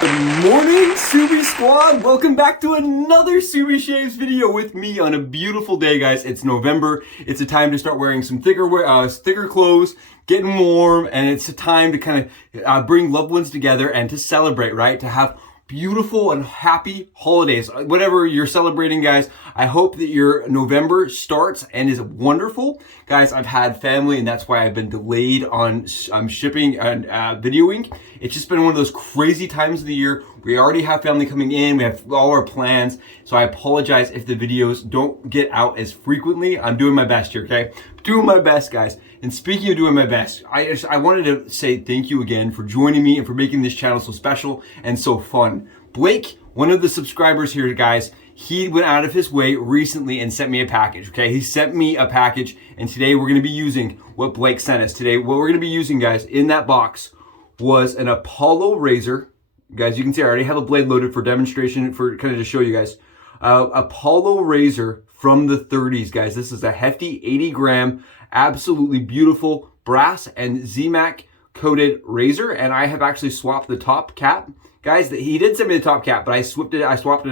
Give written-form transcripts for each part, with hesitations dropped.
Good morning, Subi Squad! Welcome back to another Subi Shaves video with me on a beautiful day, guys. It's November. It's a time to start wearing some thicker clothes, getting warm, and it's a time to kind of bring loved ones together and to celebrate, right? To have beautiful and happy holidays. Whatever you're celebrating, guys, I hope that your November starts and is wonderful. Guys, I've had family, and that's why I've been delayed on shipping and videoing. It's just been one of those crazy times of the year. We already have family coming in. We have all our plans. So I apologize if the videos don't get out as frequently. I'm doing my best here, okay? Doing my best, guys. And speaking of doing my best, I wanted to say thank you again for joining me and for making this channel so special and so fun. Blake, one of the subscribers here, guys, he went out of his way recently and sent me a package, okay? He sent me a package, and today we're gonna be using what Blake sent us. Today, what we're gonna be using, guys, in that box was an Palo razor. Guys, you can see I already have a blade loaded for demonstration, for kind of to show you guys. A Palo razor from the 30s, guys. This is a Hefty 80 gram, absolutely beautiful brass and ZMAC coated razor, and I have actually swapped the top cap. Guys, he did send me the top cap, but I swapped it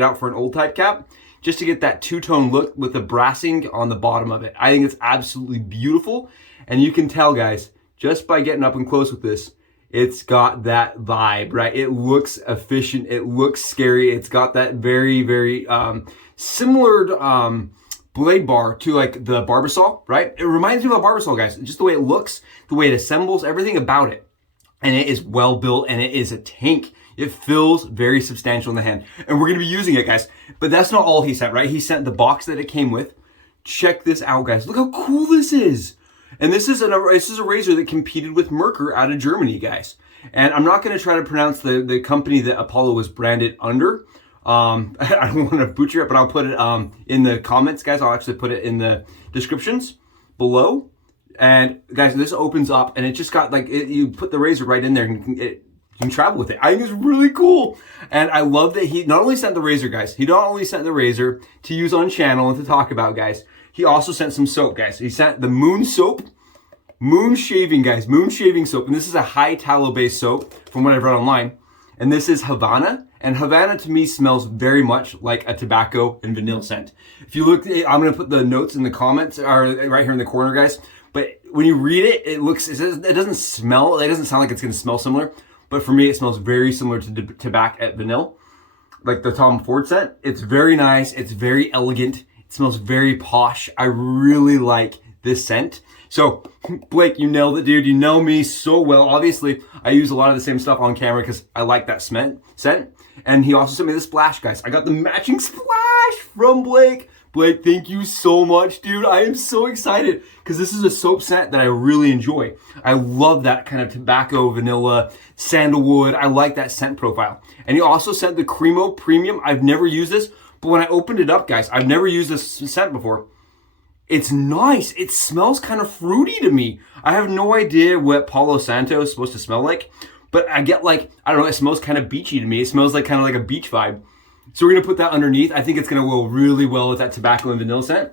out for an old type cap just to get that two-tone look with the brassing on the bottom of it. I think it's absolutely beautiful, and you can tell, guys, just by getting up and close with this, it's got that vibe, right? It looks efficient. It looks scary. It's got that very, very similar blade bar to like the Barbasol, right? It reminds me of a Barbasol, guys. Just the way it looks, the way it assembles, everything about it. And it is well built, and it is a tank. It feels very substantial in the hand. And we're gonna be using it, guys. But that's not all he sent, right? He sent the box that it came with. Check this out, guys. Look how cool this is. And this is a razor that competed with MERKUR out of Germany, guys. And I'm not gonna try to pronounce the company that Palo was branded under. I don't want to butcher it, but I'll put it in the comments, guys. I'll actually put it in the descriptions below. And guys, this opens up, and it just got like, you put the razor right in there, and you can travel with it. I think it's really cool. And I love that he not only sent the razor, guys, he not only sent the razor to use on channel and to talk about, guys, he also sent some soap, guys. He sent the Moon soap, Moon shaving, guys, Moon shaving soap. And this is a high tallow based soap from what I've read online. And this is Havana. And Havana to me smells very much like a tobacco and vanilla scent. If you look, I'm gonna put the notes in the comments, or right here in the corner, guys. But when you read it, it doesn't smell, it doesn't sound like it's gonna smell similar. But for me, it smells very similar to tobacco at vanilla, like the Tom Ford scent. It's very nice. It's very elegant. It smells very posh. I really like this scent. So, Blake, you nailed it, dude. You know me so well. Obviously, I use a lot of the same stuff on camera because I like that scent. And he also sent me the splash, guys. I got the matching splash from Blake. Blake, thank you so much, dude. I am so excited because this is a soap scent that I really enjoy. I love that kind of tobacco, vanilla, sandalwood. I like that scent profile. And he also sent the Cremo Premium. I've never used this, but when I opened it up, guys, I've never used this scent before. It's nice. It smells kind of fruity to me. I have no idea what Palo Santo is supposed to smell like, but I get like, I don't know, it smells kind of beachy to me. It smells like kind of like a beach vibe. So we're gonna put that underneath. I think it's gonna go really well with that tobacco and vanilla scent.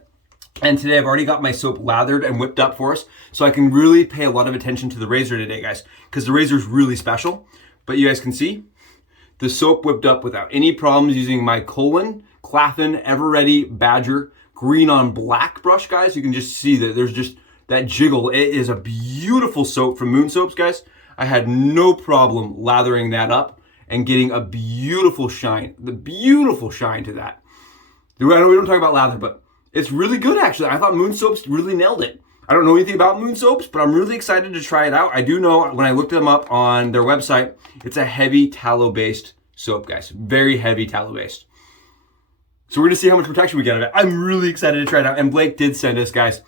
And today I've already got my soap lathered and whipped up for us, so I can really pay a lot of attention to the razor today, guys, because the razor is really special. But you guys can see the soap whipped up without any problems using my Claflin Ever-Ready Badger green on black brush, guys. You can just see that there's just that jiggle. It is a beautiful soap from Moon Soaps, guys. I had no problem lathering that up and getting a beautiful shine, the beautiful shine to that. I know we don't talk about lather, but it's really good, actually. I thought Moon Soaps really nailed it. I don't know anything about Moon Soaps, but I'm really excited to try it out. I do know when I looked them up on their website, it's a heavy tallow-based soap, guys. Very heavy tallow-based. So we're gonna see how much protection we get out of it. I'm really excited to try it out. And Blake did send us, guys,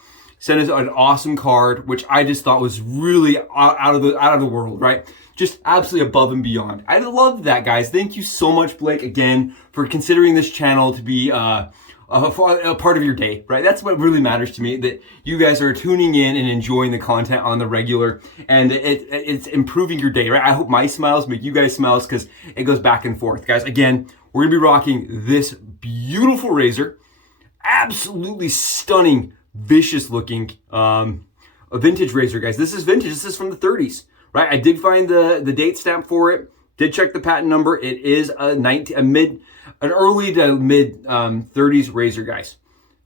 an awesome card, which I just thought was really out of the world, right? Just absolutely above and beyond. I love that, guys. Thank you so much, Blake, again, for considering this channel to be a part of your day, right? That's what really matters to me, that you guys are tuning in and enjoying the content on the regular, and it's improving your day, right? I hope my smiles make you guys smiles, because it goes back and forth. Guys, again, we're gonna be rocking this beautiful razor, absolutely stunning, vicious looking a vintage razor, guys. This is vintage. This is from the 30s, right? I did find the date stamp for it, Did check the patent number. It is an early to mid 30s razor, guys.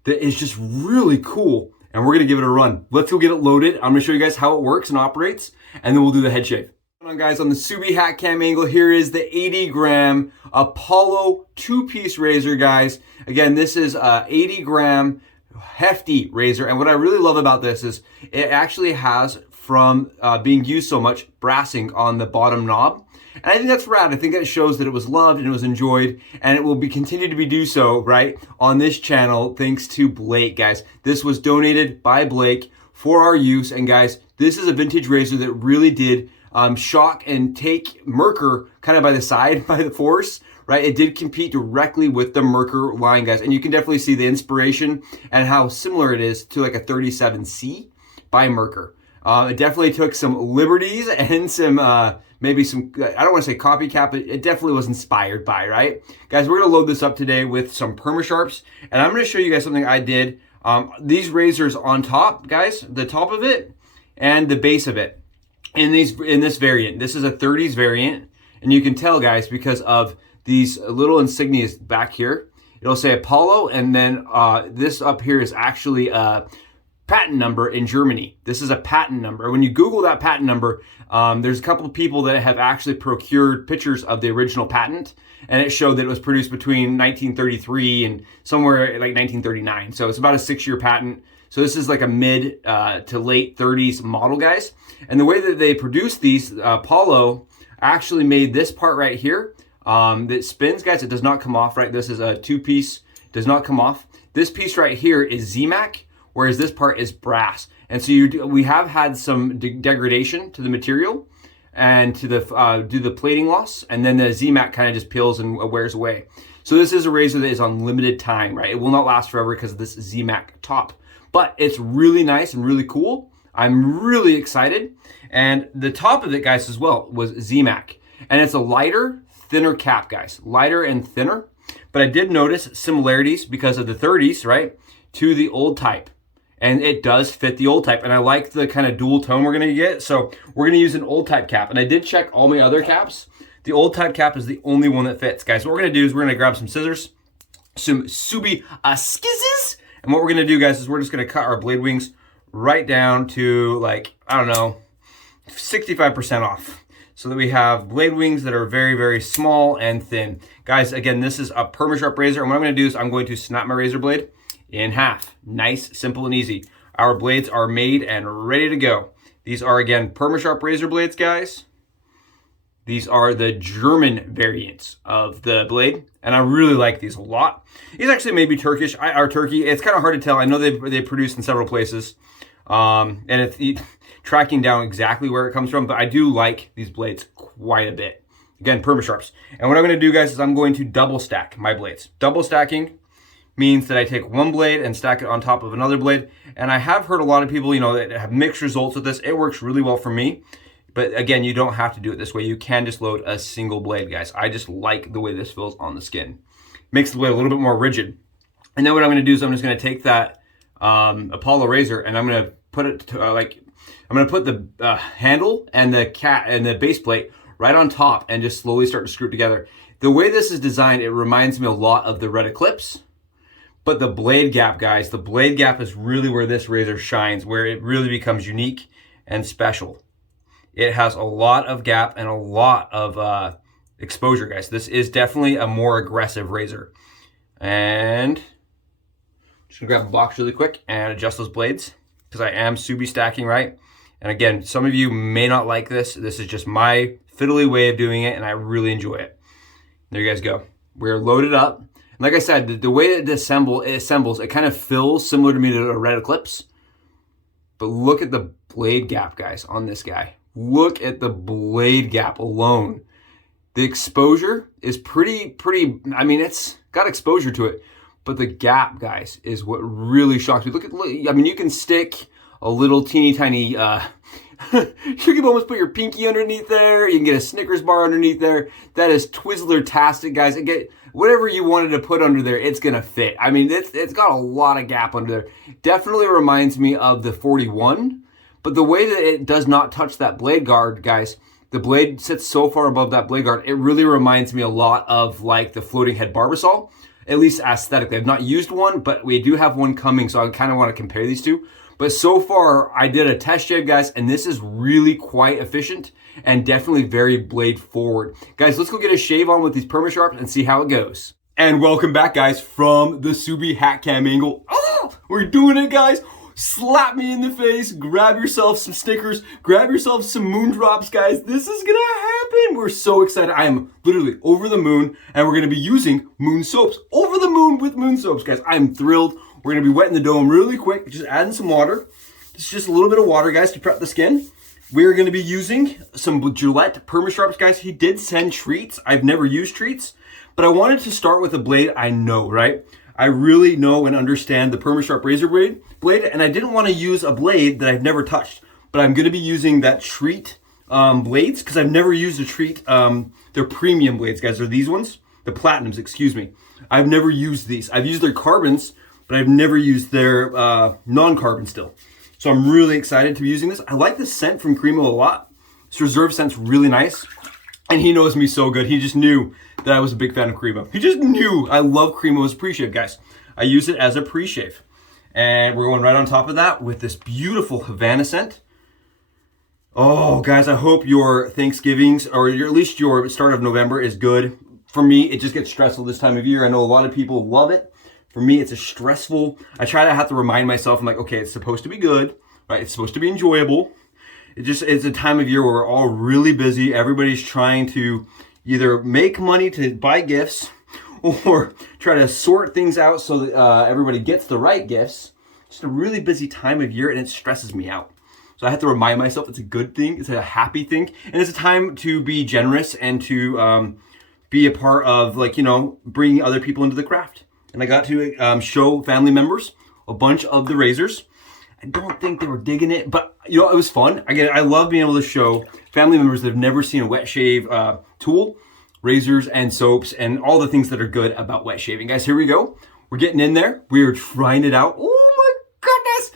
That is just really cool. And we're gonna give it a run. Let's go get it loaded. I'm gonna show you guys how it works and operates, and then we'll do the head shave. On guys, on the Subi hat cam angle, here is the 80 gram Palo 2-piece razor, guys. Again, this is a 80 gram Hefty razor, and what I really love about this is it actually has, from being used so much, brassing on the bottom knob. And I think that's rad. I think that shows that it was loved and it was enjoyed, and it will be continue to be do so, right, on this channel, thanks to Blake, guys. This was donated by Blake for our use, and guys, this is a vintage razor that really did shock and take MERKUR kind of by the side, by the force, right? It did compete directly with the MERKUR line, guys, and you can definitely see the inspiration and how similar it is to like a 37C by MERKUR. It definitely took some liberties and some, maybe some, I don't want to say copycat, but it definitely was inspired by, right? Guys, we're going to load this up today with some PermaSharps, and I'm going to show you guys something I did. These razors on top, guys, the top of it and the base of it, in this variant. This is a 30s variant, and you can tell, guys, because of these little insignias back here. It'll say Palo, and then this up here is actually a patent number in Germany. This is a patent number. When you Google that patent number, there's a couple of people that have actually procured pictures of the original patent, and it showed that it was produced between 1933 and somewhere like 1939. So it's about a 6-year patent. So this is like a mid to late 30s model, guys. And the way that they produce these, Palo actually made this part right here that spins, guys. It does not come off, right? This is a 2-piece, does not come off. This piece right here is ZMAC, whereas this part is brass. And so we have had some degradation to the material and to the plating loss, and then the ZMAC kind of just peels and wears away. So this is a razor that is on limited time, right? It will not last forever because of this ZMAC top. But it's really nice and really cool. I'm really excited. And the top of it, guys, as well, was ZMAC. And it's a lighter, thinner cap, guys. Lighter and thinner. But I did notice similarities because of the 30s, right, to the old type. And it does fit the old type. And I like the kind of dual tone we're going to get. So we're going to use an old type cap. And I did check all my other caps. The old type cap is the only one that fits, guys. What we're going to do is we're going to grab some scissors, some Subi skizzes. And what we're gonna do, guys, is we're just gonna cut our blade wings right down to, like, I don't know, 65% off. So that we have blade wings that are very, very small and thin. Guys, again, this is a PermaSharp razor. And what I'm gonna do is I'm going to snap my razor blade in half. Nice, simple, and easy. Our blades are made and ready to go. These are, again, PermaSharp razor blades, guys. These are the German variants of the blade, and I really like these a lot. These actually may be Turkish or Turkey. It's kind of hard to tell. I know they produce in several places, and it's tracking down exactly where it comes from, but I do like these blades quite a bit. Again, PermaSharps. And what I'm going to do, guys, is I'm going to double stack my blades. Double stacking means that I take one blade and stack it on top of another blade, and I have heard a lot of people, that have mixed results with this. It works really well for me. But again, you don't have to do it this way. You can just load a single blade, guys. I just like the way this feels on the skin. Makes the blade a little bit more rigid. And then what I'm gonna do is I'm just gonna take that Palo razor and I'm gonna put it to, I'm gonna put the handle and the base plate right on top and just slowly start to screw it together. The way this is designed, it reminds me a lot of the Red Eclipse. But the blade gap, guys, the blade gap is really where this razor shines, where it really becomes unique and special. It has a lot of gap and a lot of exposure, guys. This is definitely a more aggressive razor. And just gonna grab a box really quick and adjust those blades because I am Subi stacking, right? And again, some of you may not like this. This is just my fiddly way of doing it, and I really enjoy it. There you guys go. We're loaded up. And like I said, the way that it assembles, it kind of feels similar to me to a Red Eclipse. But look at the blade gap, guys, on this guy. Look at the blade gap alone. The exposure is pretty, I mean, it's got exposure to it, but the gap, guys, is what really shocks me. Look, I mean, you can stick a little teeny tiny, you can almost put your pinky underneath there. You can get a Snickers bar underneath there. That is Twizzler-tastic, guys. And get whatever you wanted to put under there, it's gonna fit. I mean, it's got a lot of gap under there. Definitely reminds me of the 41. But the way that it does not touch that blade guard, guys, The blade sits so far above that blade guard, it really reminds me a lot of like the floating head barber saw, at least aesthetically. I've not used one, but we do have one coming, so I kind of want to compare these two. But so far, I did a test shave, guys, and this is really quite efficient and definitely very blade forward. Guys, let's go get a shave on with these PermaSharps and see how it goes. And welcome back, guys, from the Subi hat cam angle. Oh, we're doing it, guys. Slap me in the face, grab yourself some stickers, grab yourself some moon drops, guys. This is gonna happen. We're so excited. I am literally over the moon, and we're gonna be using moon soaps. Over the moon with moon soaps, guys. I'm thrilled. We're gonna be wetting the dome really quick, just adding some water. It's just a little bit of water, guys, to prep the skin. We're gonna be using some Gillette PermaSharps, guys. He did send treats. I've never used treats, but I wanted to start with a blade I know, right? I really know and understand the PermaSharp razor blade, and I didn't want to use a blade that I've never touched, but I'm going to be using that Treat blades, because I've never used a Treat. They're premium blades, guys. They're these ones, the Platinums, excuse me. I've never used these. I've used their carbons, but I've never used their non-carbon still. So I'm really excited to be using this. I like the scent from Cremo a lot. This reserve scent's really nice, and he knows me so good. He just knew that I was a big fan of Cremo. He just knew I love Cremo as a pre-shave, guys. I use it as a pre-shave. And we're going right on top of that with this beautiful Havana scent. Oh, guys, I hope your Thanksgivings, or at least your start of November, is good. For me, it just gets stressful this time of year. I know a lot of people love it. For me, it's a stressful. I try to have to remind myself, I'm like, okay, it's supposed to be good, right? It's supposed to be enjoyable. It's a time of year where we're all really busy. Everybody's trying to either make money to buy gifts or try to sort things out so that everybody gets the right gifts. It's just a really busy time of year, and it stresses me out. So I have to remind myself it's a good thing, it's a happy thing, and it's a time to be generous and to be a part of, like, you know, bringing other people into the craft. And I got to show family members a bunch of the razors. I don't think they were digging it, but you know, it was fun. I love being able to show family members that have never seen a wet shave tool, razors and soaps, and all the things that are good about wet shaving. Guys, here we go. We're getting in there. We are trying it out. Oh my goodness.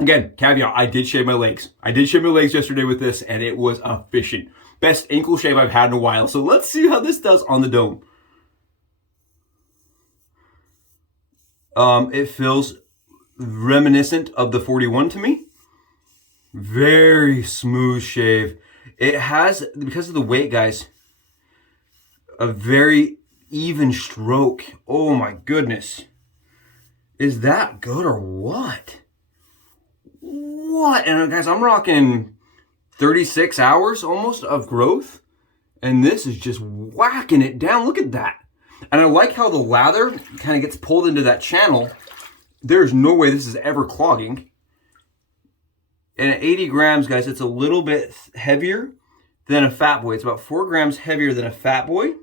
Again, caveat, I did shave my legs. I did shave my legs yesterday with this, and it was efficient. Best ankle shave I've had in a while. So let's see how this does on the dome. It feels reminiscent of the 41 to me. Very smooth shave. It has, because of the weight, guys, a very even stroke. Oh my goodness. Is that good or what? What? And guys, I'm rocking 36 hours almost of growth, and this is just whacking it down. Look at that. And I like how the lather kind of gets pulled into that channel. There's no way this is ever clogging. And at 80 grams, guys, it's a little bit heavier than a Fat Boy. It's about 4 grams heavier than a Fat Boy.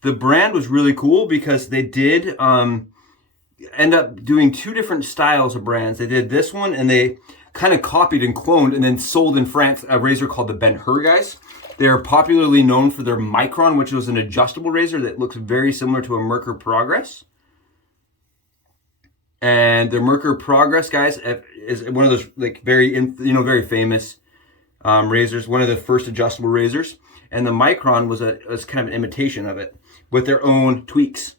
The brand was really cool because they did end up doing 2 different styles of brands. They did this one, and they kind of copied and cloned and then sold in France a razor called the Ben-Hur, guys. They're popularly known for their Micron, which was an adjustable razor that looks very similar to a MERKUR Progress. And the MERKUR Progress, guys, is one of those like very famous razors, one of the first adjustable razors. And the Micron was kind of an imitation of it with their own tweaks.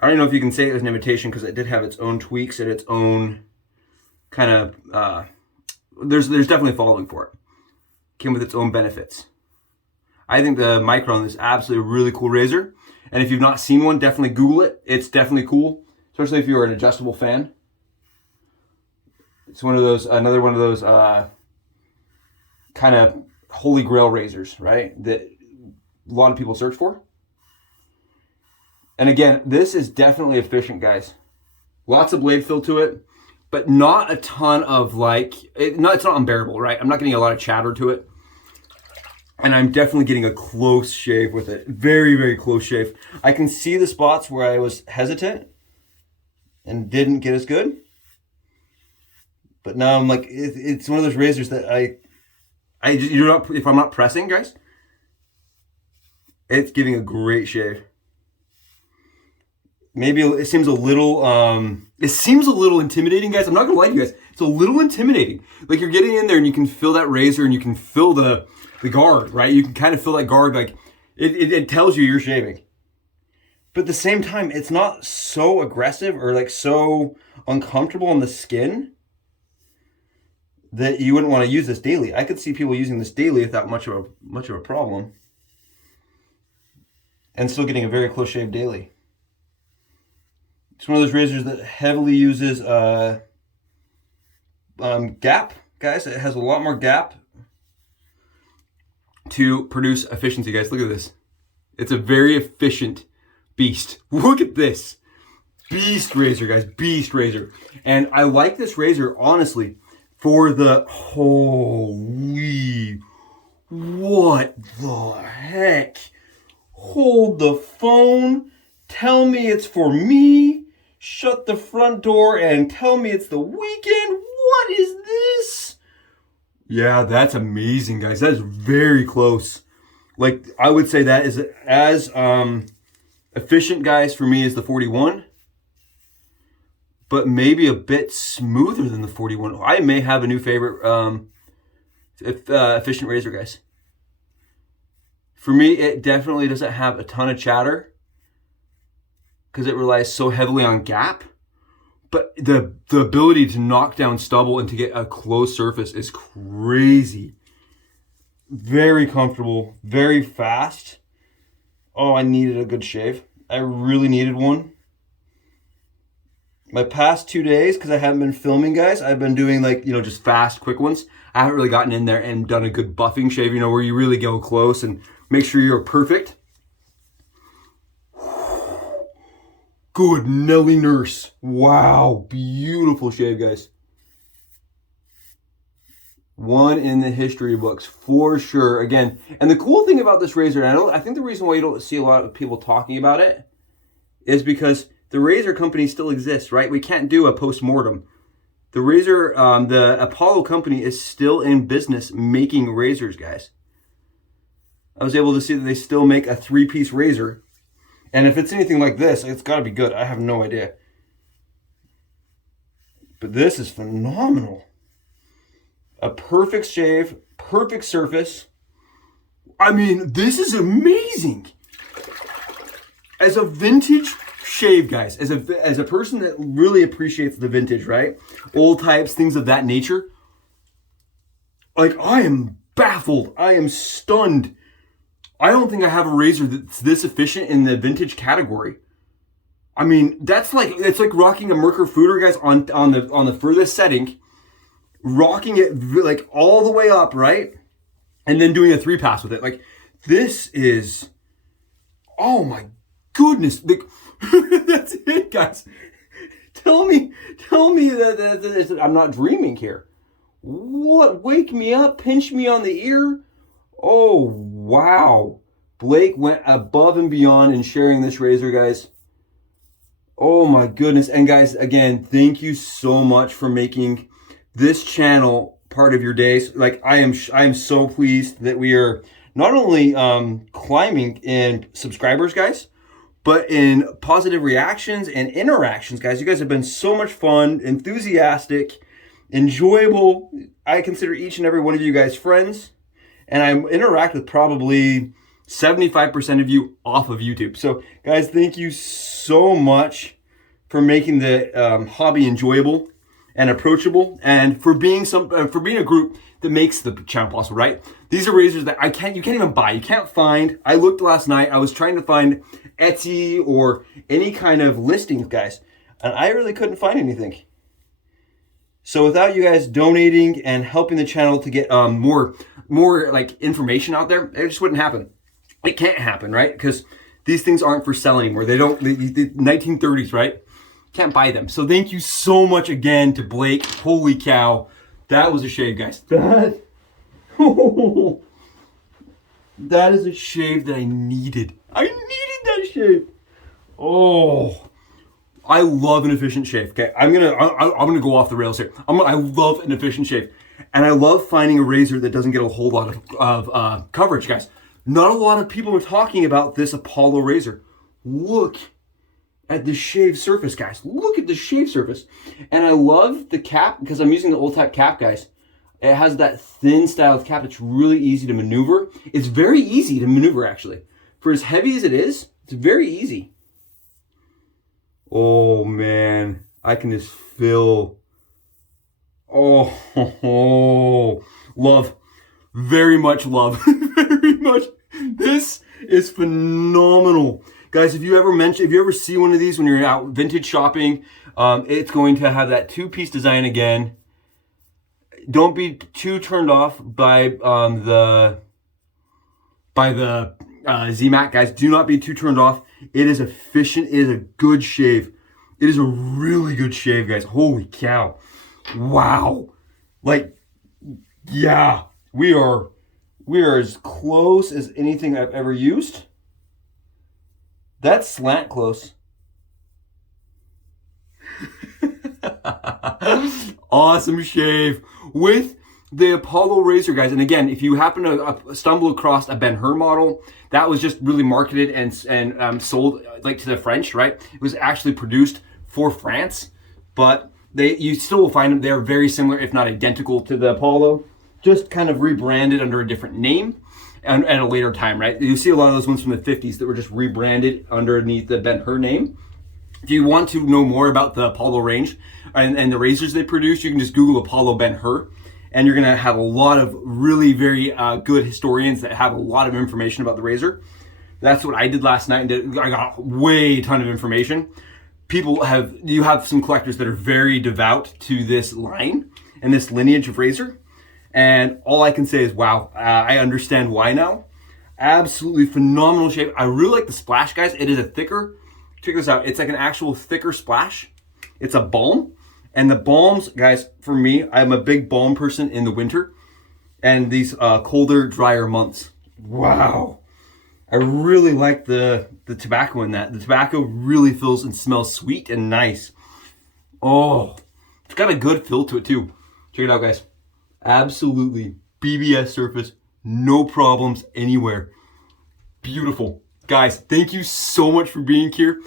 I don't know if you can say it was an imitation because it did have its own tweaks and its own kind of there's definitely a following for it. Came with its own benefits. I think the Micron is absolutely a really cool razor. And if you've not seen one, definitely Google it. It's definitely cool, especially if you're an adjustable fan. It's another one of those kind of holy grail razors, right? That a lot of people search for. And again, this is definitely efficient, guys. Lots of blade fill to it, but not a ton of it's not unbearable, right? I'm not getting a lot of chatter to it. And I'm definitely getting a close shave with it. Very, very close shave. I can see the spots where I was hesitant and didn't get as good. But now I'm like, it's one of those razors that if I'm not pressing, guys, it's giving a great shave. maybe it seems a little intimidating, guys. I'm not gonna lie to you guys. It's a little intimidating. Like you're getting in there and you can feel that razor and you can feel the guard, right? You can kind of feel that guard, like it tells you you're shaving. But at the same time, it's not so aggressive or like so uncomfortable on the skin that you wouldn't want to use this daily. I could see people using this daily without much of a problem, and still getting a very close shave daily. It's one of those razors that heavily uses gap, guys. It has a lot more gap to produce efficiency, guys. Look at this. It's a very efficient beast. Look at this. Beast razor, guys. Beast razor. And I like this razor, honestly, for the... Holy... What the heck? Hold the phone. Tell me it's for me. Shut the front door and tell me it's the weekend. What is this? Yeah, that's amazing, guys. That is very close. Like, I would say that is as efficient, guys, for me as the 41. But maybe a bit smoother than the 41. I may have a new favorite efficient razor, guys. For me, it definitely doesn't have a ton of chatter because it relies so heavily on gap. But the ability to knock down stubble and to get a closed surface is crazy. Very comfortable, very fast. Oh, I needed a good shave. I really needed one. My past 2 days, because I haven't been filming, guys, I've been doing like, just fast, quick ones. I haven't really gotten in there and done a good buffing shave, where you really go close and make sure you're perfect. Good Nelly Nurse. Wow, beautiful shave, guys. One in the history books for sure. Again, and the cool thing about this razor, and I think the reason why you don't see a lot of people talking about it is because the razor company still exists, right? We can't do a post-mortem. The razor, the Palo company is still in business making razors, guys. I was able to see that they still make a 3-piece razor. And if it's anything like this, it's got to be good. I have no idea. But this is phenomenal. A perfect shave, perfect surface. I mean, this is amazing. As a vintage shave, guys, as a person that really appreciates the vintage, right? Old types, things of that nature. Like, I am baffled. I am stunned. I don't think I have a razor that's this efficient in the vintage category. I mean, it's like rocking a MERKUR FUTUR, guys, on the furthest setting, rocking it like all the way up, right? And then doing a 3-pass with it. Like, this is, oh my goodness. That's it, guys. Tell me that I'm not dreaming here. What? Wake me up, pinch me on the ear. Oh, wow. Blake went above and beyond in sharing this razor, guys. Oh my goodness. And guys, again, thank you so much for making this channel part of your days. Like, I am so pleased that we are not only climbing in subscribers, guys, but in positive reactions and interactions, guys. You guys have been so much fun, enthusiastic, enjoyable. I consider each and every one of you guys friends. And I interact with probably 75% of you off of YouTube. So, guys, thank you so much for making the hobby enjoyable and approachable, and for being a group that makes the channel possible. Right? These are razors that you can't even buy. You can't find. I looked last night. I was trying to find Etsy or any kind of listings, guys, and I really couldn't find anything. So without you guys donating and helping the channel to get more like information out there, it just wouldn't happen. It can't happen, right? Because these things aren't for sale anymore. The 1930s, right? Can't buy them. So thank you so much again to Blake. Holy cow. That was a shave, guys. That is a shave that I needed. I needed that shave. Oh, I love an efficient shave. Okay, I'm gonna go off the rails here. I love an efficient shave, and I love finding a razor that doesn't get a whole lot of coverage, guys. Not a lot of people are talking about this Apollo razor. Look at the shaved surface, guys. Look at the shaved surface. And I love the cap because I'm using the old type cap, guys. It has that thin styled cap that's really easy to maneuver. It's very easy to maneuver, actually. For as heavy as it is, it's very easy. Oh, man. I can just feel... Oh, love. Very much love. Very much. This is phenomenal. Guys, if you ever see one of these when you're out vintage shopping, it's going to have that two-piece design again. Don't be too turned off by the ZMAC, guys. Do not be too turned off. It is efficient. It is a good shave. It is a really good shave, guys. Holy cow. Wow. Like, yeah, we are as close as anything I've ever used. That's slant close. Awesome shave with the Apollo razor, guys. And again, if you happen to stumble across a Ben-Hur model, that was just really marketed and sold like to the French, right? It was actually produced for France, but you still will find them. They're very similar, if not identical, to the Apollo, just kind of rebranded under a different name and at a later time, right? You see a lot of those ones from the 50s that were just rebranded underneath the Ben-Hur name. If you want to know more about the Apollo range and the razors they produce, you can just Google Apollo Ben-Hur, and you're gonna have a lot of really very good historians that have a lot of information about the razor. That's what I did last night. I got a ton of information. You have some collectors that are very devout to this line and this lineage of razor. And all I can say is, wow, I understand why now. Absolutely phenomenal shape. I really like the splash, guys. It is a thicker, check this out. It's like an actual thicker splash. It's a balm. And the balms, guys, for me, I'm a big balm person in the winter and these colder, drier months. Wow. I really like the tobacco in that. The tobacco really feels and smells sweet and nice. Oh, it's got a good feel to it too. Check it out, guys. Absolutely BBS surface, no problems anywhere. Beautiful. Guys, thank you so much for being here.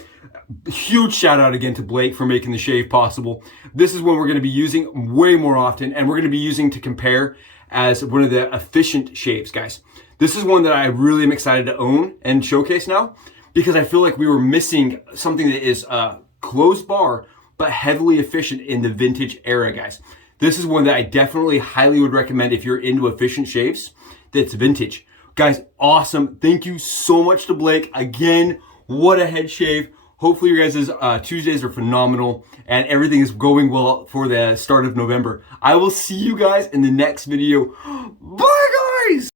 Huge shout out again to Blake for making the shave possible. This is one we're going to be using way more often, and we're going to be using to compare as one of the efficient shaves, guys. This is one that I really am excited to own and showcase now, because I feel like we were missing something that is closed bar but heavily efficient in the vintage era, guys. This is one that I definitely highly would recommend if you're into efficient shaves that's vintage. Guys, awesome. Thank you so much to Blake. Again, what a head shave. Hopefully your guys' Tuesdays are phenomenal and everything is going well for the start of November. I will see you guys in the next video. Bye, guys!